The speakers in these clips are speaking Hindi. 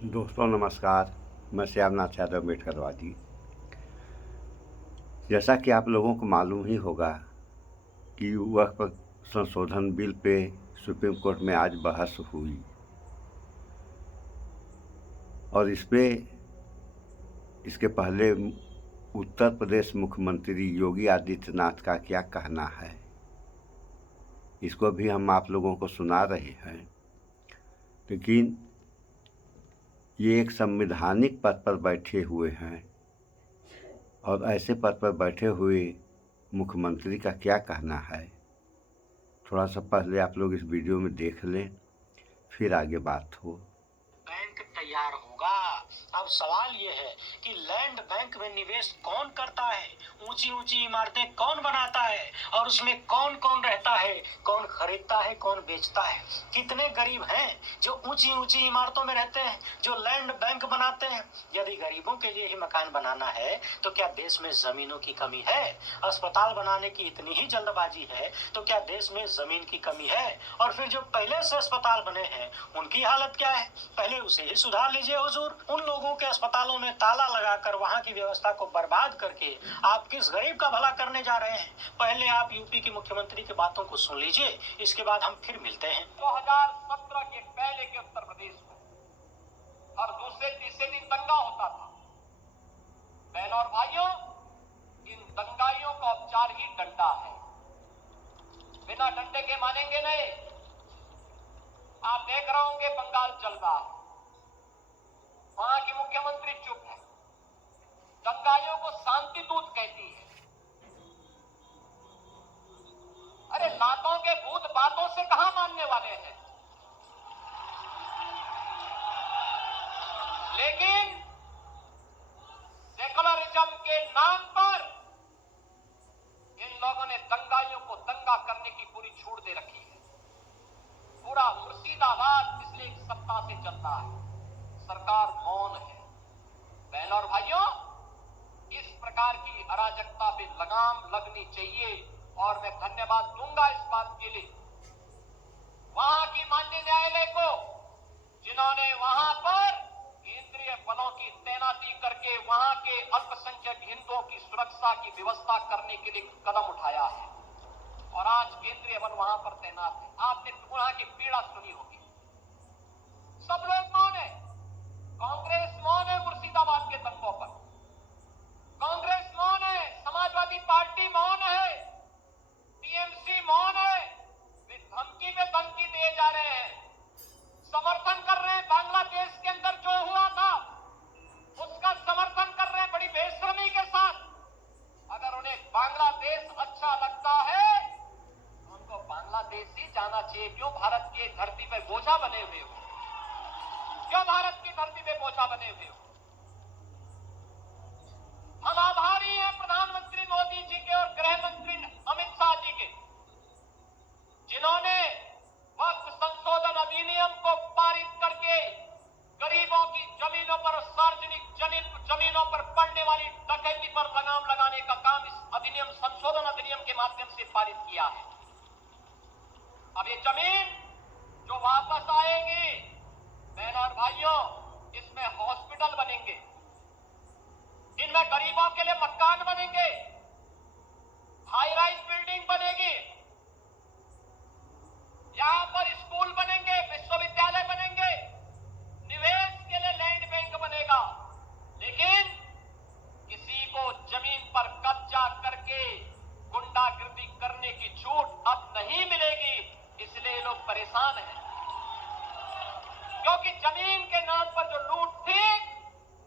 दोस्तों नमस्कार। मैं श्यामनाथ यादव अम्बेडकरवादी। जैसा कि आप लोगों को मालूम ही होगा कि वक्फ संशोधन बिल पे सुप्रीम कोर्ट में आज बहस हुई और इसके पहले उत्तर प्रदेश मुख्यमंत्री योगी आदित्यनाथ का क्या कहना है, इसको भी हम आप लोगों को सुना रहे हैं। लेकिन ये एक संवैधानिक पद पर बैठे हुए हैं और ऐसे पद पर बैठे हुए मुख्यमंत्री का क्या कहना है, थोड़ा सा पहले आप लोग इस वीडियो में देख लें, फिर आगे बात हो। बैंक तैयार होगा। अब सवाल ये है कि लैंड बैंक में निवेश कौन करता है, ऊंची ऊंची इमारतें कौन बनाता है और उसमें कौन कौन रहता है, कौन खरीदता है, कौन बेचता है। कितने गरीब हैं जो ऊंची ऊंची इमारतों में रहते हैं, जो लैंड बैंक बनाते हैं। यदि गरीबों के लिए ही मकान बनाना है तो क्या देश में जमीनों की कमी है? अस्पताल बनाने की इतनी ही जल्दबाजी है तो क्या देश में जमीन की कमी है? और फिर जो पहले से अस्पताल बने हैं उनकी हालत क्या है? पहले उसे ही सुधार लीजिए हुजूर। उन लोगों के अस्पतालों में ताला लगाकर वहां की व्यवस्था को बर्बाद करके आप किस गरीब का भला करने जा रहे हैं? पहले आप यूपी के मुख्यमंत्री की बातों को सुन लीजिए, इसके बाद हम फिर मिलते हैं। 2017 के पहले के उत्तर प्रदेश में हर दूसरे तीसरे दिन दंगा होता था। बहनों और भाइयों, इन दंगाइयों का उपचार ही डंडा है। बिना डंडे के मानेंगे नहीं। आप देख रहे होंगे बंगाल चल रहा है, वहां की मुख्यमंत्री चुप है, दंगाइयों को शांति दूत कहती है। अरे लातों के भूत बातों से कहां मानने वाले हैं। लेकिन सेकुलरिज्म के नाम पर इन लोगों ने दंगाइयों को दंगा करने की पूरी छूट दे रखी है। पूरा मुर्शिदाबाद पिछले एक सप्ताह से चलता है, सरकार मौन है। बहनों और भाइयों, इस प्रकार की अराजकता पे लगाम लगनी चाहिए और मैं धन्यवाद दूंगा इस बात के लिए वहां की माननीय न्यायालय को, जिन्होंने वहां पर केंद्रीय बलों की तैनाती करके वहां के अल्पसंख्यक हिंदुओं की सुरक्षा की व्यवस्था करने के लिए कदम उठाया है और आज केंद्रीय बल वहां पर तैनात है। आपने वहां की पीड़ा सुनी होगी। सब लोग मौन है। कांग्रेस मौन है मुर्शिदाबाद के दंगों पर, कांग्रेस मौन है, समाजवादी पार्टी मौन है, टीएमसी मौन है। वे धमकी में धमकी दिए जा रहे हैं, समर्थन कर रहे हैं। बांग्लादेश के अंदर जो हुआ था उसका समर्थन कर रहे हैं बड़ी बेशर्मी के साथ। अगर उन्हें बांग्लादेश अच्छा लगता है तो उनको बांग्लादेश ही जाना चाहिए। क्यों भारत की धरती पे बोझा बने हुए हो? क्यों भारत की धरती पे बोझा बने हुए हो? हम आभारी हैं प्रधानमंत्री मोदी जी के और गृह मंत्री अमित शाह जी के, जिन्होंने वक्फ संशोधन अधिनियम को पारित करके गरीबों की जमीनों पर, सार्वजनिक जमीनों पर पड़ने वाली डकैती पर लगाम लगाने का काम इस अधिनियम, संशोधन अधिनियम के माध्यम से पारित किया है। अब ये जमीन जो वापस आएगी, बहनों और भाइयों, इसमें हॉस्पिटल बनेंगे, इनमें गरीबों के लिए मकान बनेंगे, हाई राइज बिल्डिंग बनेगी, यहां पर स्कूल बनेंगे, विश्वविद्यालय बनेंगे, निवेश के लिए लैंड बैंक बनेगा। लेकिन किसी को जमीन पर कब्जा करके गुंडागर्दी करने की छूट अब नहीं मिलेगी। इसलिए लोग परेशान हैं, क्योंकि जमीन के नाम पर जो लूट थी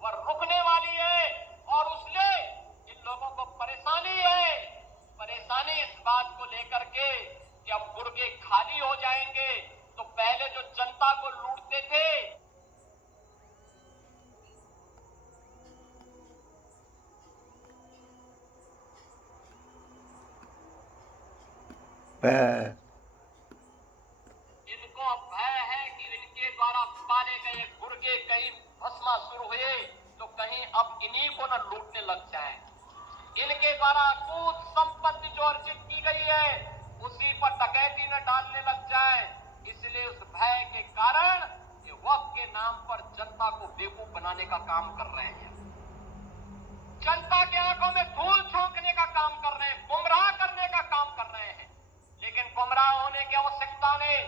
वह रुकने वाली है और उससे इन लोगों को परेशानी है। परेशानी इस बात को लेकर के कि अब गुर्गे खाली हो जाएंगे, तो पहले जो जनता को लूटते थे इनको भय है कि इनके द्वारा पाले गए गुर्गे कहीं भस्मासुर हुए तो कहीं अब इन्हीं को न लूटने लग जाए। इनके द्वारा अकूत संपत्ति जो अर्जित की गई है उसी पर डकैती न डालने लग जाए। इसलिए उस भय के कारण ये वक्फ के नाम पर जनता को बेवकूफ बनाने का काम कर रहे हैं, जनता के आंखों में धूल झोंकने का काम कर रहे हैं, गुमराह करने का काम कर रहे हैं। लेकिन गुमराह होने की आवश्यकता नहीं।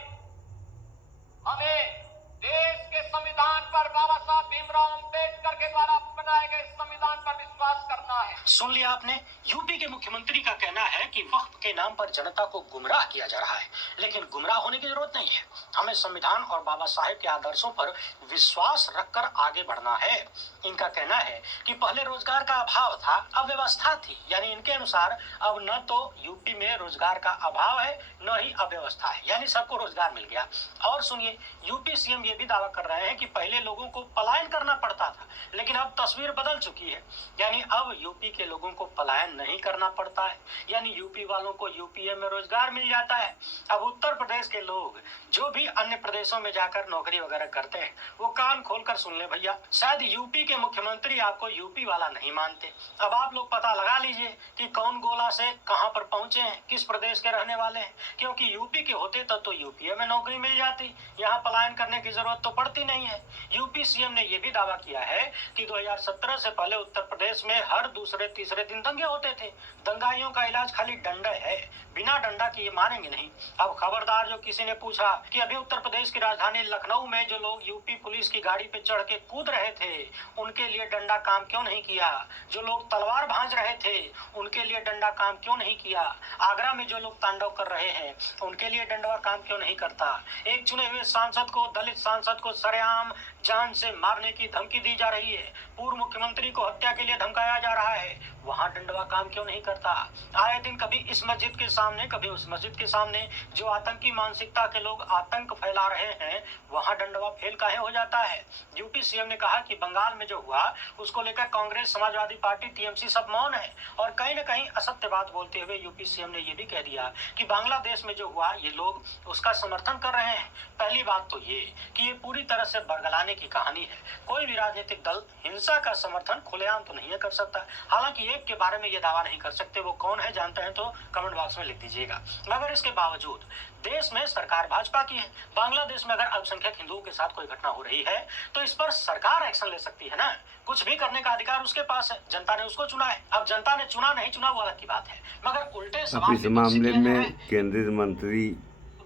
हमें देश के संविधान पर, बाबा साहब भीमराव अंबेडकर के द्वारा बनाए गए संविधान पर विश्वास करना है। सुन लिया आपने। यूपी के मुख्यमंत्री का कहना है कि वक्फ के नाम पर जनता को गुमराह किया जा रहा है, लेकिन गुमराह होने की जरूरत नहीं है। हमें संविधान और बाबा साहेब के आदर्शों पर विश्वास रखकर आगे बढ़ना है। इनका कहना है कि पहले रोजगार का अभाव था, अब व्यवस्था थी। यानी इनके अनुसार अब न तो यूपी में रोजगार का अभाव है, न ही अव्यवस्था है, यानी सबको रोजगार मिल गया। और सुनिए, यूपी सीएम ये भी दावा कर रहे हैं कि पहले लोगों को पलायन करना पड़ता था, लेकिन अब तस्वीर बदल चुकी है। यानी अब यूपी के लोगों को पलायन नहीं करना पड़ता है, यानी यूपी वालों को यूपीए में रोजगार मिल जाता है। अब उत्तर प्रदेश के लोग जो भी अन्य प्रदेशों में जाकर नौकरी वगैरह करते हैं, वो कान खोलकर सुन ले भैया, शायद यूपी के मुख्यमंत्री आपको यूपी वाला नहीं मानते। अब आप लोग पता लगा लीजिए कि कौन गोला से कहां पर पहुंचे हैं, किस प्रदेश के रहने वाले हैं। क्योंकि यूपी के होते तब तो यूपीए में नौकरी मिल जाती, यहाँ पलायन करने की जरूरत तो पड़ती नहीं है। यूपी सीएम ने यह भी दावा किया है कि 2017 से पहले उत्तर प्रदेश में हर दूसरे तीसरे दिन दंगे होते थे। दंगाइयों का इलाज खाली डंडा है, बिना डंडा के ये मानेंगे नहीं। अब खबरदार, जो किसी ने पूछा कि अभी उत्तर प्रदेश की राजधानी लखनऊ में जो लोग यूपी पुलिस की गाड़ी पे चढ़ के कूद रहे थे, उनके लिए डंडा काम क्यों नहीं किया? जो लोग तलवार भांज रहे थे, उनके लिए डंडा काम क्यों नहीं किया? आगरा में जो लोग तांडव कर रहे हैं, उनके लिए डंडा काम क्यों नहीं करता? एक चुने हुए सांसद को, दलित सांसद को सरेआम जान से मारने की धमकी दी जा रही है, पूर्व मुख्यमंत्री को हत्या के लिए धमकाया जा रहा है, वहां डंडवा काम क्यों नहीं करता? आए दिन कभी इस मस्जिद के सामने, कभी उस मस्जिद के सामने जो आतंकी मानसिकता के लोग आतंक फैला रहे हैं, वहां डंडवा फेल काहे हो जाता है? यूपी सीएम ने कहा कि बंगाल में जो हुआ उसको लेकर कांग्रेस, समाजवादी पार्टी, टीएमसी सब मौन है। और कहीं न कहीं असत्य बात बोलते हुए यूपी सीएम ने यह भी कह दिया कि बांग्लादेश में जो हुआ ये लोग उसका समर्थन कर रहे हैं। पहली बात तो ये कि ये पूरी तरह से बरगलाने की कहानी है। कोई भी राजनीतिक दल हिंसा का समर्थन खुलेआम तो नहीं कर सकता। हालांकि एक के बारे में ये दावा नहीं कर सकते, वो कौन है जानते हैं तो कमेंट बॉक्स में लिख दीजिएगा। मगर इसके बावजूद देश में सरकार भाजपा की है। बांग्लादेश में अगर अल्पसंख्यक हिंदुओं के साथ कोई घटना हो रही है तो इस पर सरकार एक्शन ले सकती है ना। कुछ भी करने का अधिकार उसके पास है, जनता ने उसको चुना है। अब जनता ने चुना नहीं चुना वो अलग की बात है, मगर उल्टे सवाल इस मामले में केंद्रीय मंत्री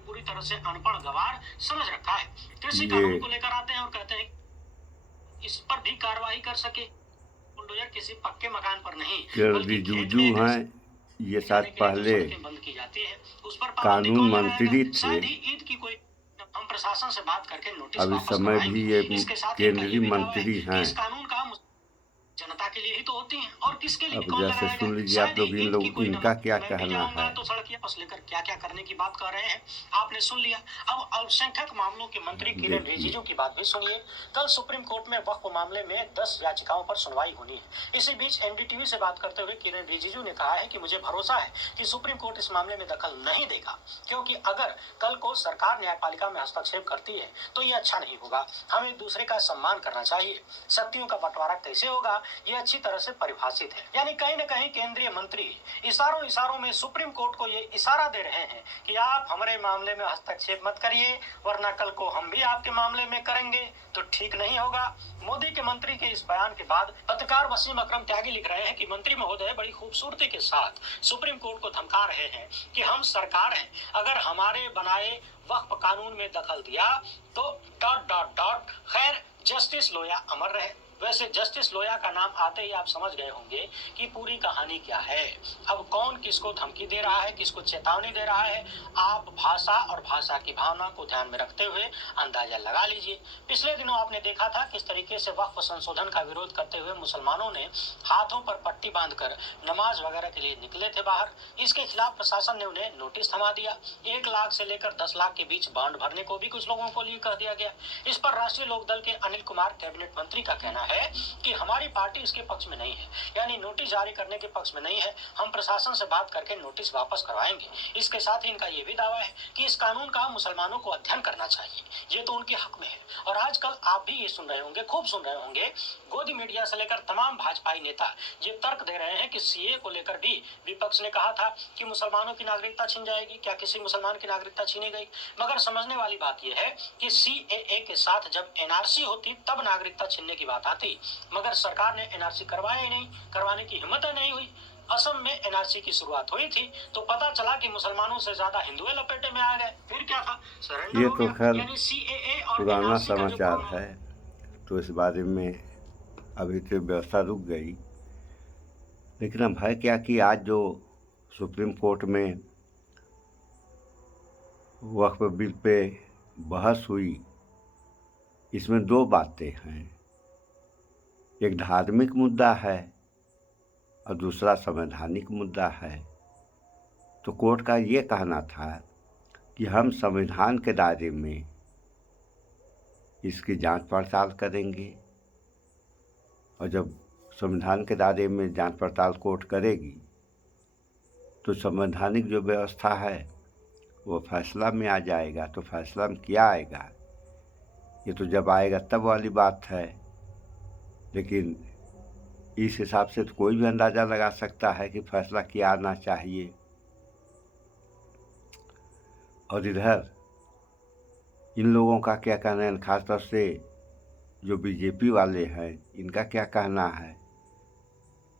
पूरी तरह से अनपढ़ गवार समझ रखा है। कृषि कानून को लेकर आते हैं और कहते हैं इस पर भी कार्रवाई कर सके। बुलडोजर किसी पक्के मकान पर नहीं, रिजिजू हैं, ये साथ पहले बंद की जाती है, उस पर कानून मंत्री थे। ईद की कोई हम प्रशासन से बात करके नोटिस अब इस समय भी ये केंद्रीय मंत्री हैं। इस कानून का जनता के लिए ही तो होती हैं, और किसके लिए? अब जैसे सुन लीजिए आप लोग, इन लोग इनका क्या कहना है। तो सड़क बस लेकर क्या क्या करने की बात कर रहे हैं आपने सुन लिया। अब अल्पसंख्यक मामलों के मंत्री किरण रिजिजू की बात भी सुनिए। कल सुप्रीम कोर्ट में वक्फ मामले में 10 याचिकाओं पर सुनवाई होनी है। इसी बीच एनडीटीवी से बात करते हुए किरण रिजिजू ने कहा है कि मुझे भरोसा है कि सुप्रीम कोर्ट इस मामले में दखल नहीं देगा, क्योंकि अगर कल को सरकार न्यायपालिका में हस्तक्षेप करती है तो ये अच्छा नहीं होगा। हमें एक दूसरे का सम्मान करना चाहिए। शक्तियों का बंटवारा कैसे होगा ये अच्छी तरह से परिभाषित है। यानी कहीं न कहीं केंद्रीय मंत्री इशारों में सुप्रीम कोर्ट को ये इशारा दे रहे हैं कि आप हमारे मामले में हस्तक्षेप मत करिए, वरना कल को हम भी आपके मामले में करेंगे तो ठीक नहीं होगा। मोदी के मंत्री के इस बयान के बाद पत्रकार वसीम अकरम त्यागी लिख रहे हैं कि मंत्री महोदय बड़ी खूबसूरती के साथ सुप्रीम कोर्ट को धमका रहे हैं कि हम सरकार हैं, अगर हमारे बनाए वक्फ कानून में दखल दिया तो ... खैर, जस्टिस लोया अमर रहे। वैसे जस्टिस लोया का नाम आते ही आप समझ गए होंगे कि पूरी कहानी क्या है। अब कौन किसको धमकी दे रहा है, किसको चेतावनी दे रहा है, आप भाषा और भाषा की भावना को ध्यान में रखते हुए अंदाजा लगा लीजिए। पिछले दिनों आपने देखा था किस तरीके से वक्फ संशोधन का विरोध करते हुए मुसलमानों ने हाथों पर पट्टी बांधकर नमाज वगैरह के लिए निकले थे बाहर। इसके खिलाफ प्रशासन ने उन्हें नोटिस थमा दिया। 1 लाख से लेकर 10 लाख के बीच बॉन्ड भरने को भी कुछ लोगों को लिए कह दिया गया। इस पर राष्ट्रीय लोकदल के अनिल कुमार कैबिनेट मंत्री का कहना है कि हमारी पार्टी इसके पक्ष में नहीं है, यानी नोटिस जारी करने के पक्ष में नहीं है। हम प्रशासन से बात करके नोटिस वापस करवाएंगे। इसके साथ ही इनका ये भी दावा है कि इस कानून का मुसलमानों को अध्ययन करना चाहिए, ये तो उनके हक में है। और आजकल आप भी ये सुन रहे होंगे, खूब सुन रहे होंगे, गोदी मीडिया से लेकर तमाम भाजपाई नेता ये तर्क दे रहे हैं कि सीए को लेकर भी विपक्ष ने कहा था कि मुसलमानों की नागरिकता छीन जाएगी। क्या किसी मुसलमान की नागरिकता छीनी गई? मगर समझने वाली बात यह है कि सीएए के साथ जब एनआरसी होती तब नागरिकता छीनने की बात आती, मगर सरकार ने एनआरसी करवाया ही नहीं, करवाने की हिम्मत नहीं हुई। असम में एनआरसी की शुरुआत हुई थी तो पता चला कि मुसलमानों से ज्यादा हिंदुए लपेटे में आ गए। फिर क्या था, सरेंडर ये हो तो गया। खैर यानी सीएए और पुराना एनआरसी का जो समाचार है, तो इस बारे में अभी तो व्यवस्था रुक गई। लेकिन अब है क्या कि आज जो सुप्रीम कोर्ट में वक्फ बिल पे बहस हुई, इसमें दो बातें हैं। एक धार्मिक मुद्दा है और दूसरा संवैधानिक मुद्दा है। तो कोर्ट का ये कहना था कि हम संविधान के दायरे में इसकी जांच पड़ताल करेंगे, और जब संविधान के दायरे में जांच पड़ताल कोर्ट करेगी तो संवैधानिक जो व्यवस्था है वो फैसला में आ जाएगा। तो फैसला में क्या आएगा ये तो जब आएगा तब वाली बात है। लेकिन इस हिसाब से तो कोई भी अंदाज़ा लगा सकता है कि फैसला क्या आना चाहिए। और इधर इन लोगों का क्या कहना है, खासतौर से जो बीजेपी वाले हैं इनका क्या कहना है।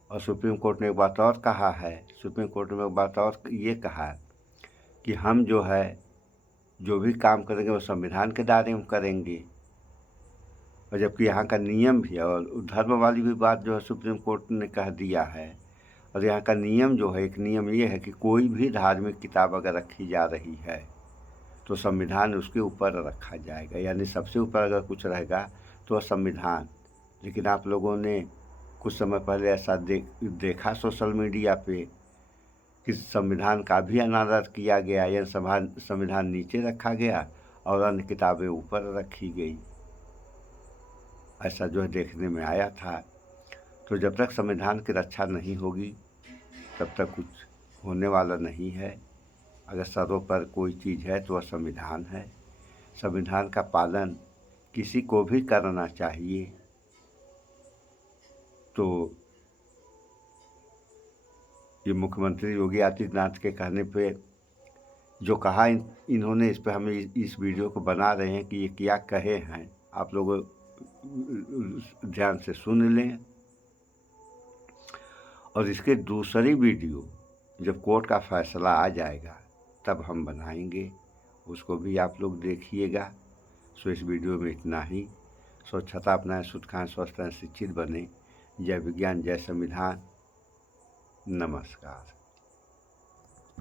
और सुप्रीम कोर्ट ने एक बात और कहा है, सुप्रीम कोर्ट में एक बात और ये कहा कि हम जो है जो भी काम करेंगे वो संविधान के दायरे में करेंगे। और जबकि यहाँ का नियम भी है, और धर्म वाली भी बात जो है सुप्रीम कोर्ट ने कह दिया है। और यहाँ का नियम जो है, एक नियम ये है कि कोई भी धार्मिक किताब अगर रखी जा रही है तो संविधान उसके ऊपर रखा जाएगा, यानी सबसे ऊपर अगर कुछ रहेगा तो संविधान। लेकिन आप लोगों ने कुछ समय पहले ऐसा देखा सोशल मीडिया पे कि संविधान का भी अनादर किया गया, या संविधान नीचे रखा गया और अन्य किताबें ऊपर रखी गई। ऐसा जो है देखने में आया था। तो जब तक संविधान की रक्षा नहीं होगी तब तक कुछ होने वाला नहीं है। अगर सरों पर कोई चीज़ है तो वह संविधान है। संविधान का पालन किसी को भी करना चाहिए। तो ये मुख्यमंत्री योगी आदित्यनाथ के कहने पे जो कहा इन्होंने, इस पे हमें इस वीडियो को बना रहे हैं कि ये क्या कहे हैं, आप लोग ध्यान से सुन लें। और इसके दूसरी वीडियो जब कोर्ट का फैसला आ जाएगा तब हम बनाएंगे, उसको भी आप लोग देखिएगा। सो इस वीडियो में इतना ही। स्वच्छता अपनाएं, शुद्ध खाएं, स्वस्थ रहें, शिक्षित बने। जय विज्ञान, जय संविधान। नमस्कार।